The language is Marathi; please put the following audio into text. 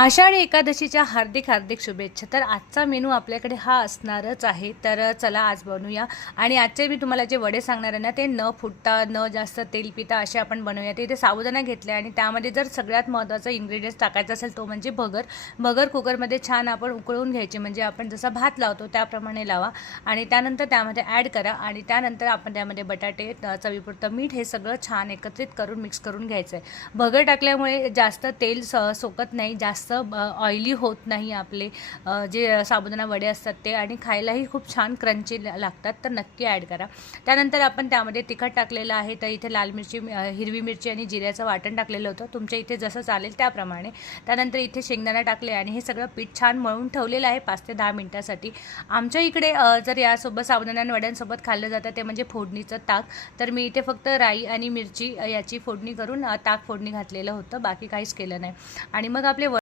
आषाढी एकादशीच्या हार्दिक हार्दिक शुभेच्छा। तर आजचा मेनू आपल्याकडे हा असणारच आहे। तर चला आज बनवूया। आणि आजचे मी तुम्हाला जे वडे सांगणार आहे ना, ते न फुटता न जास्त तेल पिता असे आपण बनवूया। ते इथे साबुदाणा घेतले आणि त्यामध्ये जर सगळ्यात महत्त्वाचा इन्ग्रेडियंट्स टाकायचा असेल तो म्हणजे भगर कुकरमध्ये छान आपण उकळून घ्यायची, म्हणजे आपण जसा भात लावतो त्याप्रमाणे लावा आणि त्यानंतर त्यामध्ये ॲड करा आणि त्यानंतर आपण त्यामध्ये बटाटे, चवीपुरतं मीठ हे सगळं छान एकत्रित करून मिक्स करून घ्यायचं आहे। भगर टाकल्यामुळे जास्त तेल सोकत नाही, जास्त ऑइली होत नाही आपले जे साबुदाणा वडे असतात ते, आणि खायलाही खूप छान क्रंची लागतात। तर नक्की ॲड करा। त्यानंतर आपण त्यामध्ये तिखट टाकलेलं आहे, तर इथे लाल मिरची, हिरवी मिरची आणि जिऱ्याचं वाटण टाकलेलं होतं, तुमच्या इथे जसं चालेल त्याप्रमाणे। त्यानंतर इथे शेंगदाणा टाकले आणि हे सगळं पीठ छान मळून ठेवलेलं आहे 5 ते 10 मिनिटासाठी। आमच्या इकडे जर यासोबत साबुदाणा आणि वड्यांसोबत खाल्लं जातं ते म्हणजे फोडणीचं ताक। तर मी इथे फक्त राई आणि मिरची याची फोडणी करून ताक फोडणी घातलेलं होतं, बाकी काहीच केलं नाही। आणि मग आपले